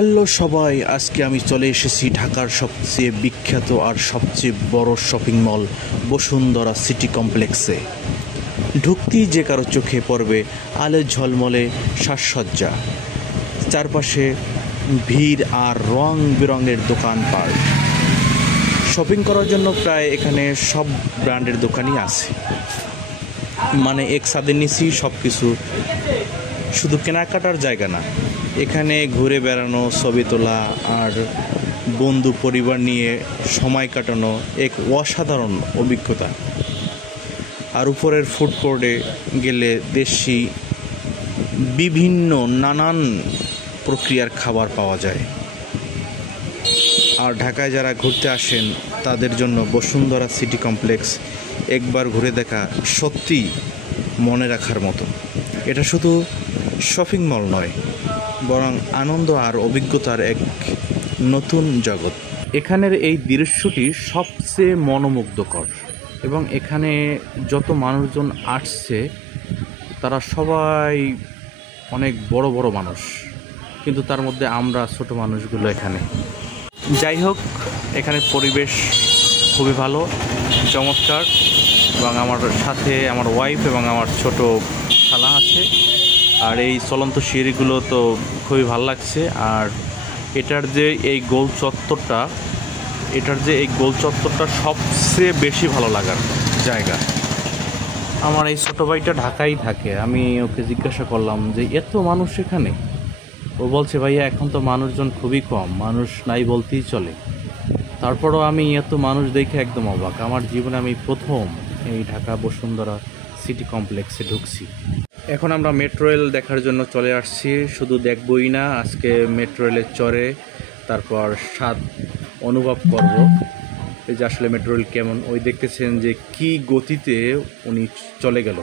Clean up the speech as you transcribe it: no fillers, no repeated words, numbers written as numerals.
Hello সবাই, আজকে আমি চলে এসেছি ঢাকার সবচেয়ে বিখ্যাত আর সবচেয়ে বড় শপিং মল বসুন্ধরা সিটি কমপ্লেক্সে। ঢুকতেই যে কারো চোখে পড়বে আলো ঝলমলে সাজসজ্জা, চারপাশে ভিড় আর রং বেরঙের দোকানপাট। শপিং করার জন্য প্রায় এখানে সব ব্র্যান্ডের দোকানই আছে, মানে এক ছাদের নিচেই সব কিছু। শুধু কেনাকাটার জায়গা না, এখানে ঘুরে বেড়ানো, ছবি তোলা আর বন্ধু পরিবার নিয়ে সময় কাটানো এক অসাধারণ অভিজ্ঞতা। আর উপরের ফুড কোর্টে গেলে দেশি বিভিন্ন নানান প্রক্রিয়ার খাবার পাওয়া যায়। আর ঢাকায় যারা ঘুরতে আসেন তাদের জন্য বসুন্ধরা সিটি কমপ্লেক্স একবার ঘুরে দেখা সত্যিই মনে রাখার মতো। এটা শুধু শপিং মল নয়, বরং আনন্দ আর অভিজ্ঞতার এক নতুন জগৎ। এখানের এই দৃশ্যটি সবচেয়ে মনোমুগ্ধকর, এবং এখানে যত মানুষজন আসছে তারা সবাই অনেক বড় বড় মানুষ, কিন্তু তার মধ্যে আমরা ছোট মানুষগুলো এখানে। যাই হোক, এখানে পরিবেশ খুবই ভালো, চমৎকার, এবং আমার সাথে আমার ওয়াইফ এবং আমার ছোট খালা আছে। আর এই চলন্ত সিঁড়িগুলো তো খুবই ভালো লাগছে। আর এটার যে এই গোল চত্বরটা সবচেয়ে বেশি ভালো লাগার জায়গা। আমার এই ছোটো ভাইটা ঢাকায় থাকে, আমি ওকে জিজ্ঞাসা করলাম যে এত মানুষ এখানে। ও বলছে, ভাইয়া এখন তো মানুষজন খুবই কম, মানুষ নাই বলতেই চলে। তারপরও আমি এত মানুষ দেখে একদম অবাক। আমার জীবনে আমি প্রথম এই ঢাকা বসুন্ধরা সিটি কমপ্লেক্সে ঢুকছি। এখন আমরা মেট্রো রেল দেখার জন্য চলে আসছি। শুধু দেখবই না, আজকে মেট্রো রেলের চড়ে তারপর স্বাদ অনুভব করব। এই যে আসলে মেট্রো রেল কেমন, ওই দেখতেছেন যে কি গতিতে উনি চলে গেল।